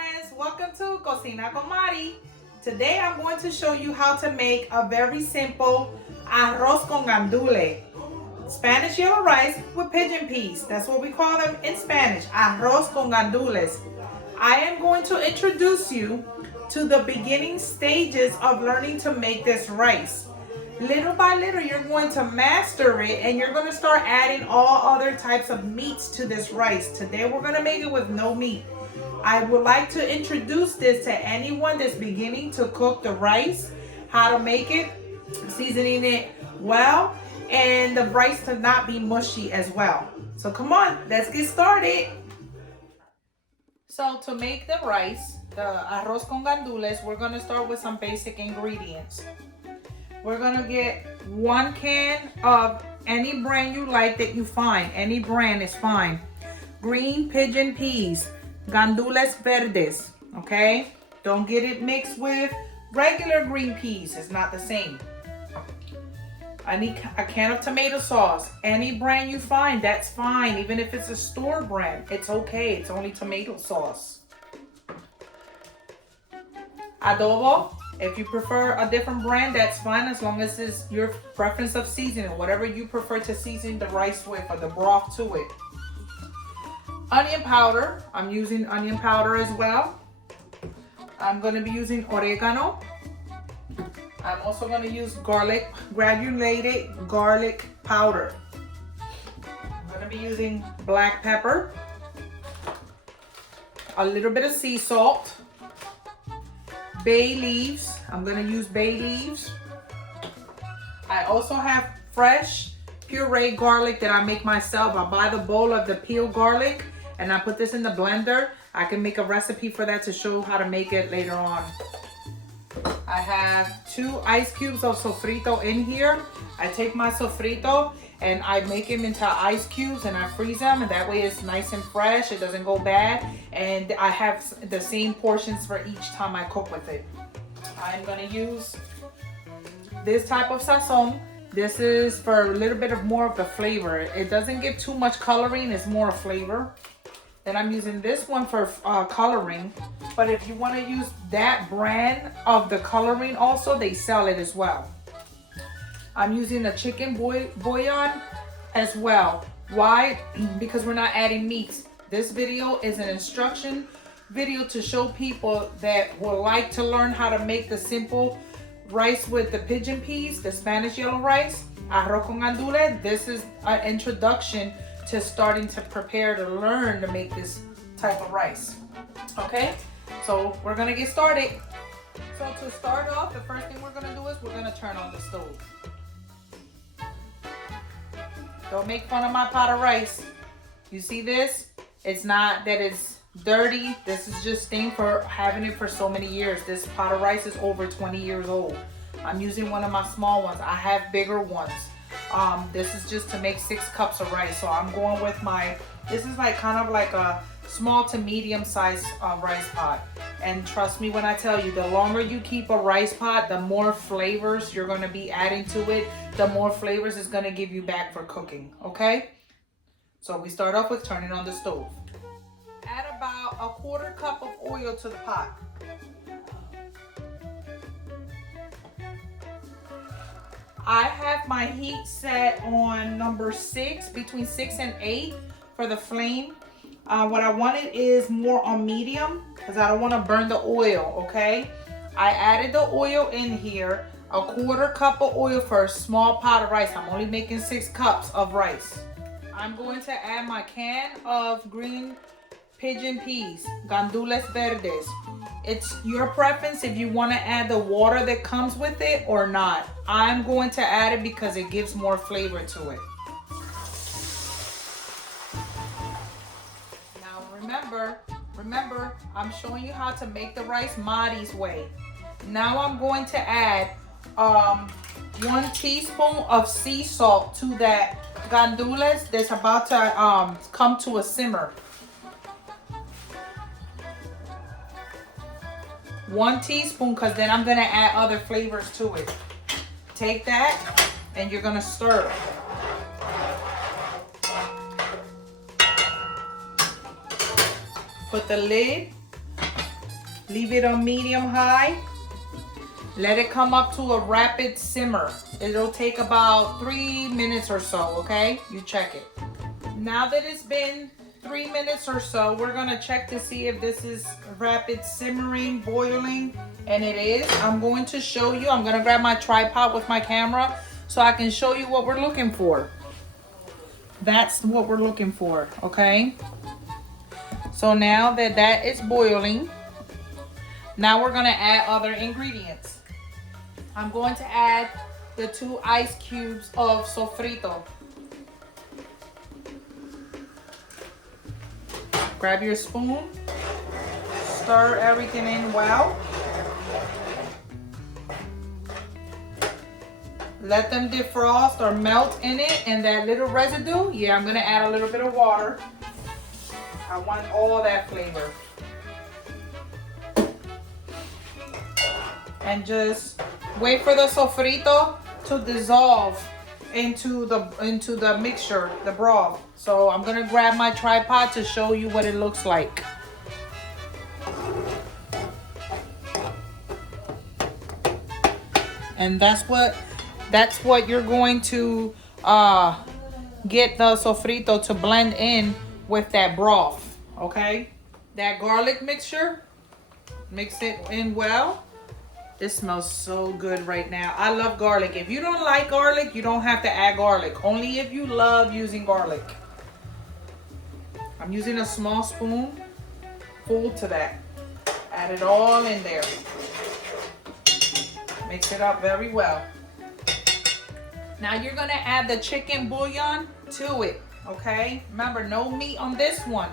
friends, welcome to Cocina con Mari. Today I'm going to show you how to make a very simple arroz con gandules, Spanish yellow rice with pigeon peas. That's what we call them in Spanish, arroz con gandules. I am going to introduce you to the beginning stages of learning to make this rice. Little by little, you're going to master it and you're going to start adding all other types of meats to this rice. Today, we're going to make it with no meat. I would like to introduce this to anyone that's beginning to cook the rice, how to make it, seasoning it well, and the rice to not be mushy as well. So come on, let's get started. So to make the rice, the arroz con gandules, we're going to start with some basic ingredients. We're gonna get 1 can of any brand you like that you find. Any brand is fine. Green pigeon peas, Gandules verdes, okay? Don't get it mixed with regular green peas, it's not the same. I need a can of tomato sauce. Any brand you find, that's fine. Even if it's a store brand, it's okay. It's only tomato sauce. Adobo. If you prefer a different brand, that's fine as long as it's your preference of seasoning, whatever you prefer to season the rice with or the broth to it. Onion powder, I'm using onion powder as well. I'm going to be using oregano. I'm also going to use garlic, granulated garlic powder. I'm going to be using black pepper, a little bit of sea salt, bay leaves. I'm gonna use bay leaves. I also have fresh pureed garlic that I make myself. I buy the bowl of the peeled garlic and I put this in the blender. I can make a recipe for that to show how to make it later on. I have 2 ice cubes of sofrito in here. I take my sofrito and I make them into ice cubes and I freeze them, and that way it's nice and fresh, it doesn't go bad, and I have the same portions for each time I cook with it. I'm gonna use this type of sazon. This is for a little bit of more of the flavor. It doesn't give too much coloring, it's more flavor. Then I'm using this one for coloring, but if you want to use that brand of the coloring also, they sell it as well. I'm using a chicken bouillon as well. Why? Because we're not adding meats. This video is an instruction video to show people that would like to learn how to make the simple rice with the pigeon peas, the Spanish yellow rice, arroz con gandules. This is an introduction to starting to prepare to learn to make this type of rice. Okay, so we're gonna get started. So to start off, the first thing we're gonna do is we're gonna turn on the stove. Don't make fun of my pot of rice. You see this? It's not that it's dirty. This is just thing for having it for so many years. This pot of rice is over 20 years old. I'm using one of my small ones. I have bigger ones. This is just to make 6 cups of rice. So I'm going with this is like kind of like a small to medium size rice pot. And trust me when I tell you, the longer you keep a rice pot, the more flavors you're going to be adding to it, the more flavors it's going to give you back for cooking, okay? So we start off with turning on the stove. Add about a 1/4 cup of oil to the pot. I have my heat set on number 6, between 6 and 8 for the flame. What I wanted is more on medium because I don't want to burn the oil, okay? I added the oil in here, a 1/4 cup of oil for a small pot of rice. I'm only making 6 cups of rice. I'm going to add my can of green pigeon peas, Gandules verdes. It's your preference if you want to add the water that comes with it or not. I'm going to add it because it gives more flavor to it. Remember, I'm showing you how to make the rice Mari's way. Now I'm going to add 1 teaspoon of sea salt to that gandules that's about to come to a simmer. 1 teaspoon, because then I'm going to add other flavors to it. Take that and you're going to stir. Put the lid Leave it on medium high. Let it come up to a rapid simmer. It'll take about 3 minutes or so, okay? You check it. Now that it's been 3 minutes or so, we're gonna check to see if this is rapid simmering, boiling, and it is. I'm going to show you. I'm gonna grab my tripod with my camera so I can show you what we're looking for. That's what we're looking for, okay? So now that that is boiling, now we're gonna add other ingredients. I'm going to add the 2 ice cubes of sofrito. Grab your spoon, stir everything in well. Let them defrost or melt in it, and that little residue, yeah, I'm gonna add a little bit of water. I want all that flavor. And just wait for the sofrito to dissolve into the mixture, the broth. So I'm gonna grab my tripod to show you what it looks like. And that's what you're going to get the sofrito to blend in with that broth, okay? That garlic mixture, mix it in well. This smells so good right now. I love garlic. If you don't like garlic, you don't have to add garlic. Only if you love using garlic. I'm using a small spoon full to that. Add it all in there. Mix it up very well. Now you're gonna add the chicken bouillon to it, okay? Remember, no meat on this one.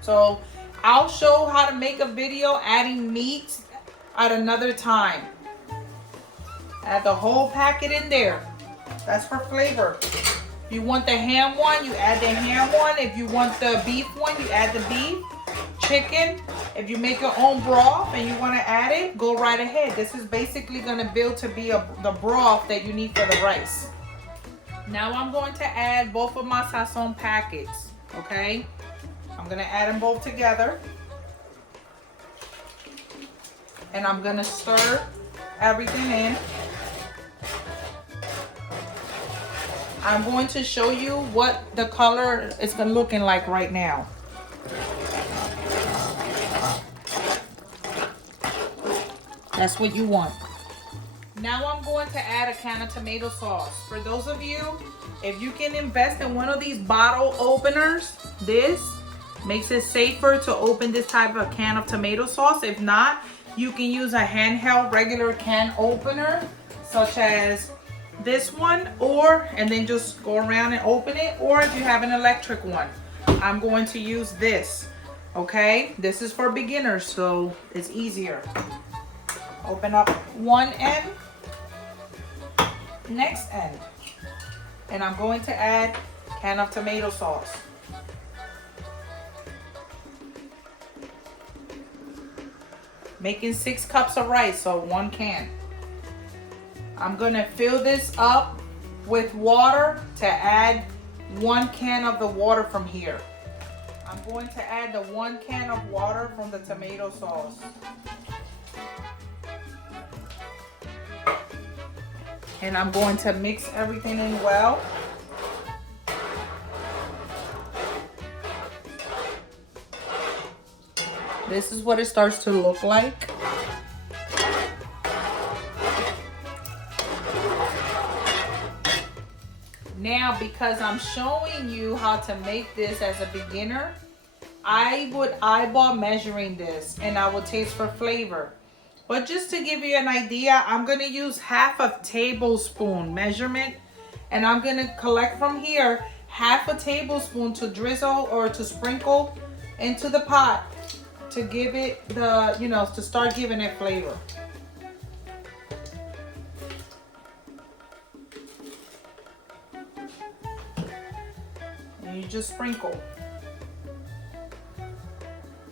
So I'll show how to make a video adding meat at another time. Add the whole packet in there. That's for flavor. If you want the ham one, you add the ham one. If you want the beef one, you add the beef. Chicken, if you make your own broth and you want to add it, go right ahead. This is basically going to build to be the broth that you need for the rice. Now I'm going to add both of my sazon packets, okay? I'm going to add them both together. And I'm going to stir everything in. I'm going to show you what the color is looking like right now. That's what you want. Now I'm going to add a can of tomato sauce. For those of you, if you can invest in one of these bottle openers, this makes it safer to open this type of can of tomato sauce. If not, you can use a handheld regular can opener, such as this one, and then just go around and open it, or if you have an electric one. I'm going to use this, okay? This is for beginners, so it's easier. Open up one end, next end, and I'm going to add a can of tomato sauce. Making 6 cups of rice, so 1 can. I'm gonna fill this up with water to add 1 can of the water from here. I'm going to add the 1 can of water from the tomato sauce. And I'm going to mix everything in well. This is what it starts to look like. Now, because I'm showing you how to make this as a beginner, I would eyeball measuring this and I would taste for flavor. But just to give you an idea, I'm going to use half a tablespoon measurement, and I'm going to collect from here half a tablespoon to drizzle or to sprinkle into the pot to give it the, to start giving it flavor. And you just sprinkle.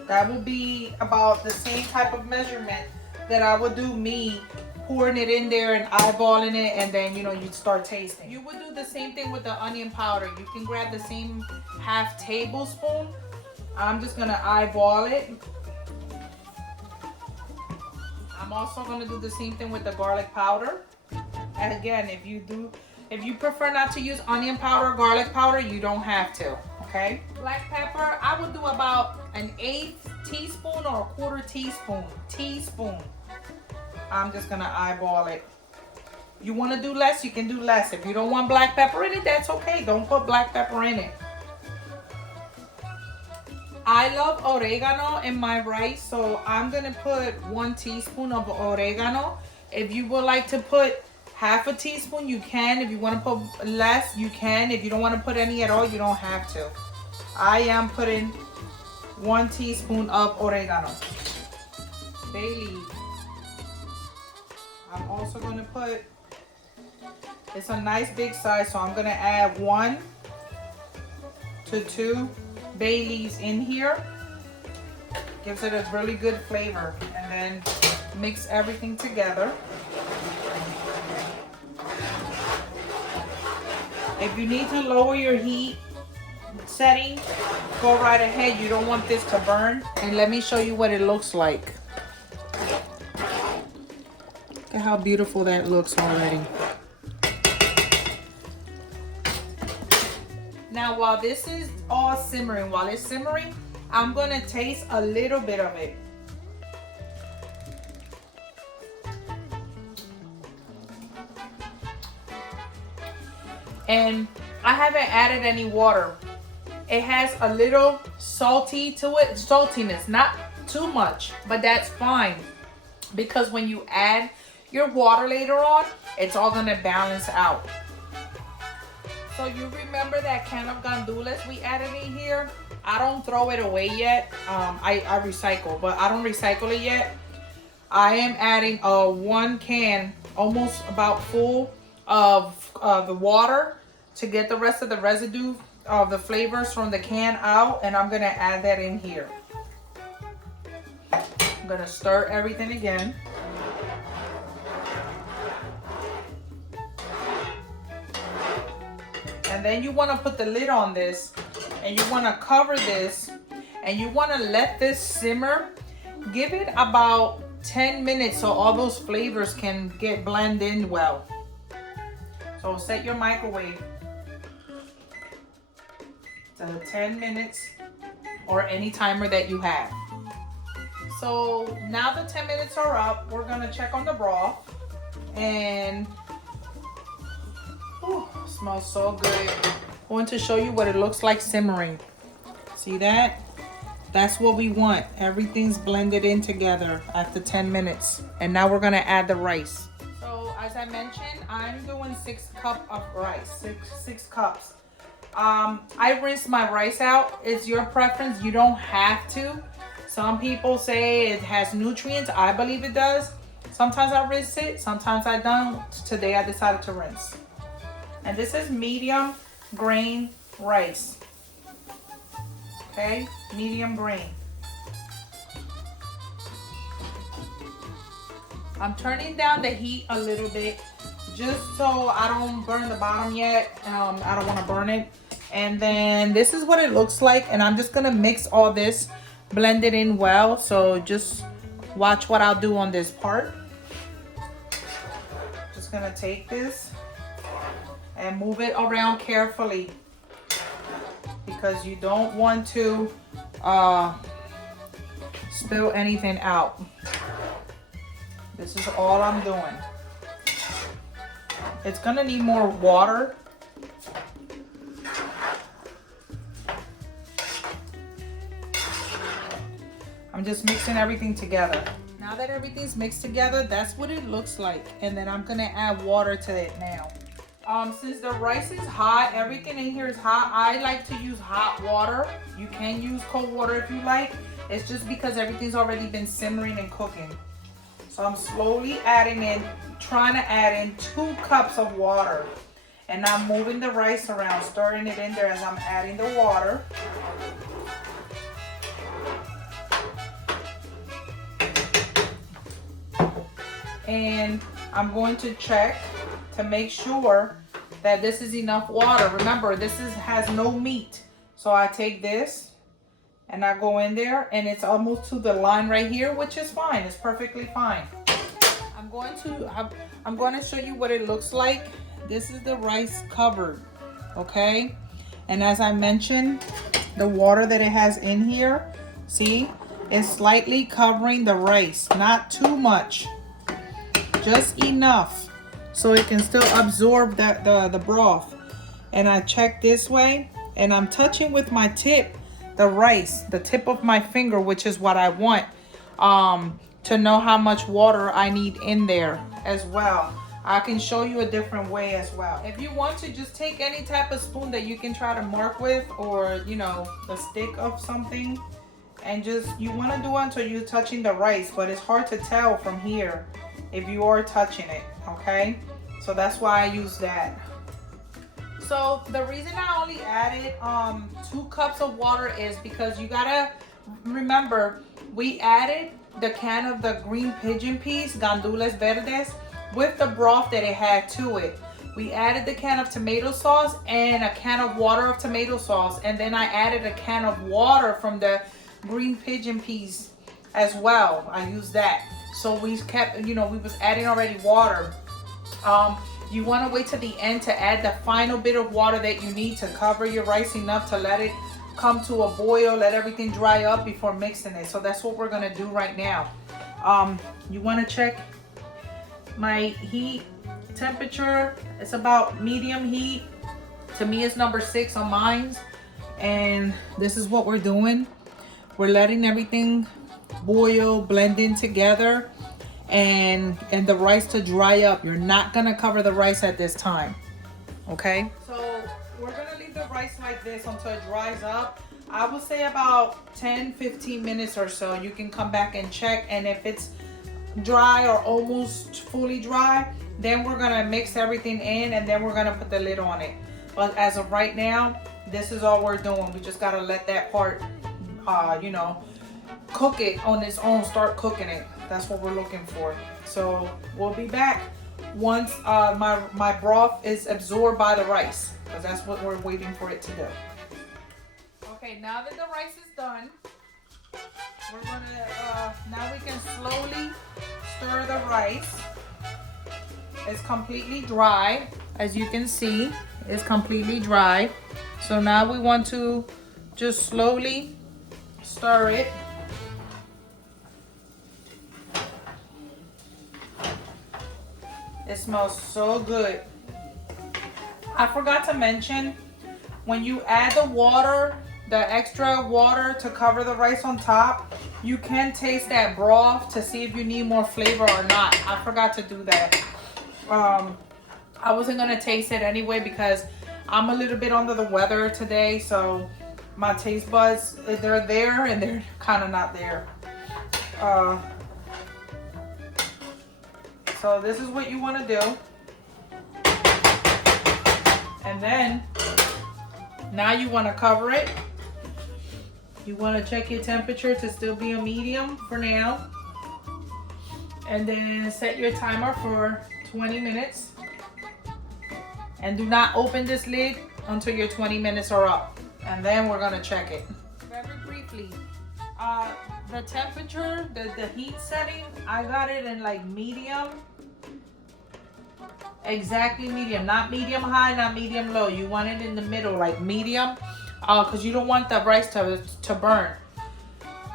That will be about the same type of measurement that I would do me pouring it in there and eyeballing it, and then you'd start tasting. You would do the same thing with the onion powder. You can grab the same half tablespoon. I'm just gonna eyeball it. I'm also gonna do the same thing with the garlic powder. And again, if you prefer not to use onion powder, garlic powder, you don't have to, okay? Black pepper, I would do about an 1/8 teaspoon or a 1/4 teaspoon. I'm just gonna eyeball it. You wanna do less, you can do less. If you don't want black pepper in it, that's okay. Don't put black pepper in it. I love oregano in my rice, so I'm gonna put 1 teaspoon of oregano. If you would like to put 1/2 teaspoon, you can. If you want to put less, you can. If you don't want to put any at all, you don't have to. I am putting 1 teaspoon of oregano. Bay leaf. I'm also going to put, it's a nice big size, so I'm going to add 1 to 2 bay leaves in here. Gives it a really good flavor. And then mix everything together. If you need to lower your heat setting, go right ahead. You don't want this to burn. And let me show you what it looks like. Look at how beautiful that looks already. Now, while this is all simmering, I'm gonna taste a little bit of it. And I haven't added any water. It has a little saltiness, not too much, but that's fine. Because when you add your water later on, it's all gonna balance out. So you remember that can of gandules we added in here? I don't throw it away yet. I recycle, but I don't recycle it yet. I am adding 1 can, almost about full, of the water to get the rest of the residue of the flavors from the can out, and I'm gonna add that in here. I'm gonna stir everything again. And then you wanna put the lid on this, and you wanna cover this, and you wanna let this simmer. Give it about 10 minutes so all those flavors can get blended in well. So set your microwave to 10 minutes or any timer that you have. So now the 10 minutes are up, we're gonna check on the broth, and smells so good. I want to show you what it looks like simmering. See that? That's what we want. Everything's blended in together after 10 minutes. And now we're gonna add the rice. So as I mentioned, I'm doing 6 cups of rice, six cups. I rinse my rice out. It's your preference. You don't have to. Some people say it has nutrients. I believe it does. Sometimes I rinse it, sometimes I don't. Today I decided to rinse. And this is medium grain rice. Okay, medium grain. I'm turning down the heat a little bit just so I don't burn the bottom yet. I don't want to burn it. And then this is what it looks like, and I'm just gonna mix all this, blend it in well. So just watch what I'll do on this part. Just gonna take this and move it around carefully because you don't want to spill anything out. This is all I'm doing. It's gonna need more water. I'm just mixing everything together. Now that everything's mixed together, that's what it looks like. And then I'm gonna add water to it now. Since the rice is hot, everything in here is hot, I like to use hot water. You can use cold water if you like. It's just because everything's already been simmering and cooking. So I'm slowly adding in, trying to add in 2 cups of water. And I'm moving the rice around, stirring it in there as I'm adding the water. And I'm going to check to make sure that this is enough water. Remember, this has no meat. So I take this and I go in there, and it's almost to the line right here, which is fine. It's perfectly fine. I'm going to show you what it looks like. This is the rice covered, okay? And as I mentioned, the water that it has in here, see, it's slightly covering the rice, not too much, just enough so it can still absorb the broth. And I check this way, and I'm touching with my tip the rice, the tip of my finger, which is what I want, to know how much water I need in there as well. I can show you a different way as well. If you want to, just take any type of spoon that you can try to mark with, or you know, the stick of something, and just, you want to do it until you're touching the rice, but it's hard to tell from here if you are touching it, okay? So that's why I use that. So the reason I only added 2 cups of water is because you gotta remember, we added the can of the green pigeon peas, Gandules verdes, with the broth that it had to it. We added the can of tomato sauce and a can of water of tomato sauce, and then I added a can of water from the green pigeon peas as well. I used that. So we kept, you know, we was adding already water. You want to wait to the end to add the final bit of water that you need to cover your rice enough to let it come to a boil, let everything dry up before mixing it. So that's what we're going to do right now. You want to check my heat temperature. It's about medium heat. To me, it's number 6 on mine. And this is what we're doing. We're letting everything boil, blend in together, and the rice to dry up. You're not gonna cover the rice at this time, okay? So we're gonna leave the rice like this until it dries up. I would say about 10-15 minutes or so. You can come back and check, and if it's dry or almost fully dry, then we're gonna mix everything in, and then we're gonna put the lid on it. But as of right now, this is all we're doing. We just gotta let that part you know, cook it on its own, start cooking it. That's what we're looking for. So we'll be back once my broth is absorbed by the rice, because that's what we're waiting for it to do. Okay, now that the rice is done, we're gonna now we can slowly stir the rice. It's completely dry, as you can see. It's completely dry. So now we want to just slowly stir it. It smells so good. I forgot to mention, when you add the water, the extra water to cover the rice on top, you can taste that broth to see if you need more flavor or not. I forgot to do that. I wasn't gonna taste it anyway because I'm a little bit under the weather today, so my taste buds, they're there and they're kind of not there. So this is what you want to do. And then, now you want to cover it. You want to check your temperature to still be a medium for now. And then set your timer for 20 minutes. And do not open this lid until your 20 minutes are up. And then we're gonna check it. Very briefly, the temperature, the heat setting, I got it in like medium. Exactly medium, not medium high, not medium low. You want it in the middle, like medium, because you don't want the rice to burn.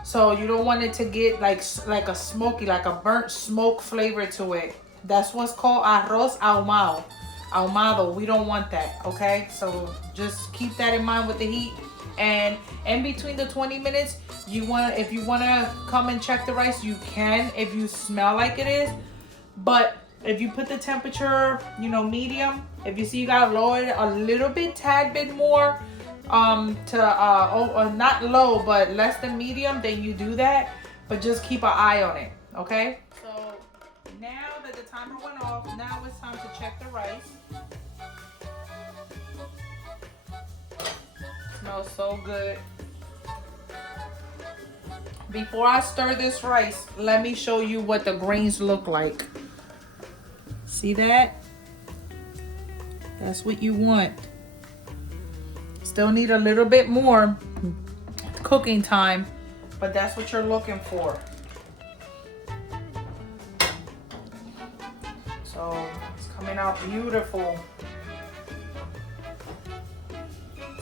So you don't want it to get like a smoky, like a burnt smoke flavor to it. That's what's called arroz ahumado. Ahumado, we don't want that, okay? So just keep that in mind with the heat. And in between the 20 minutes, if you want to come and check the rice, you can if you smell like it is. But if you put the temperature, you know, medium, if you see you gotta lower it a little bit, tad bit more, not low, but less than medium, then you do that. But just keep an eye on it, okay? So now that the timer went off, now it's time to check the rice. Smells so good. Before I stir this rice, let me show you what the grains look like. See that? That's what you want. Still need a little bit more cooking time, but that's what you're looking for. out beautiful.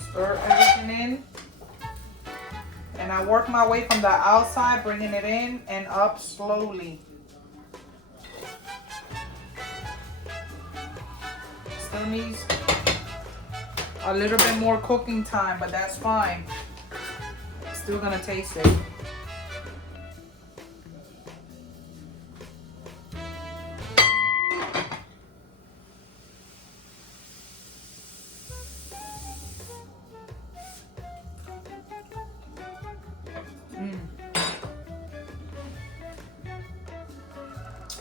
Stir everything in. And I work my way from the outside, bringing it in and up slowly. Still needs a little bit more cooking time, but that's fine. Still gonna taste it.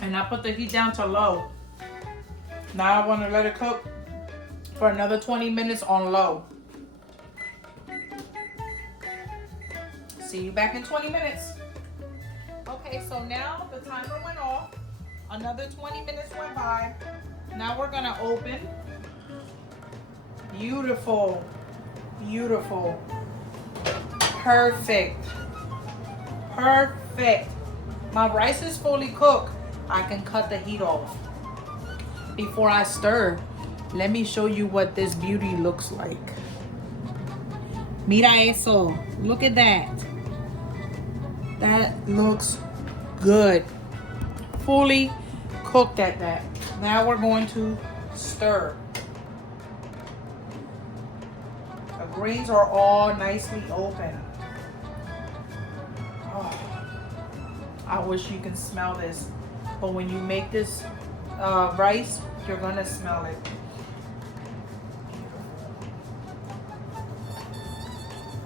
And I put the heat down to low. Now I want to let it cook for another 20 minutes on low. See you back in 20 minutes. Okay, so now the timer went off. Another 20 minutes went by. Now we're gonna open. Beautiful, beautiful, perfect, perfect. My rice is fully cooked. I can cut the heat off. Before I stir, let me show you what this beauty looks like. Mira eso. Look at that. That looks good. Fully cooked at that. Now we're going to stir. The greens are all nicely open. Oh, I wish you can smell this. But when you make this rice, you're gonna smell it.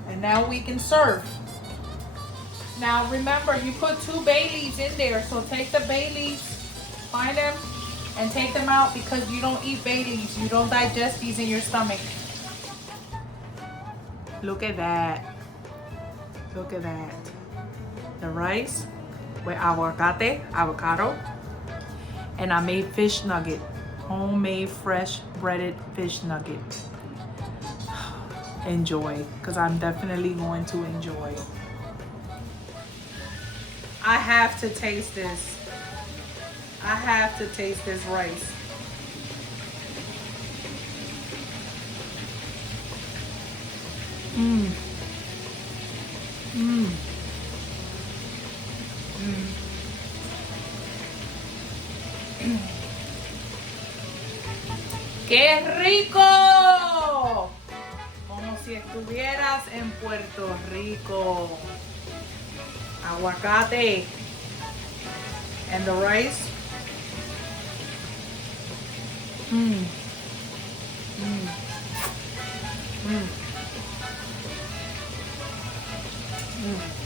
And now we can serve. Now remember, you put 2 bay leaves in there, so take the bay leaves, find them, and take them out because you don't eat bay leaves. You don't digest these in your stomach. Look at that. Look at that. The rice with avocado, and I made fish nugget, homemade fresh breaded fish nugget. Enjoy, because I'm definitely going to enjoy. I have to taste this. I have to taste this rice. Mmm. Mmm. ¡Qué rico! Como si estuvieras en Puerto Rico. Aguacate. And the rice. Mmm. Mmm. Mmm. Mmm.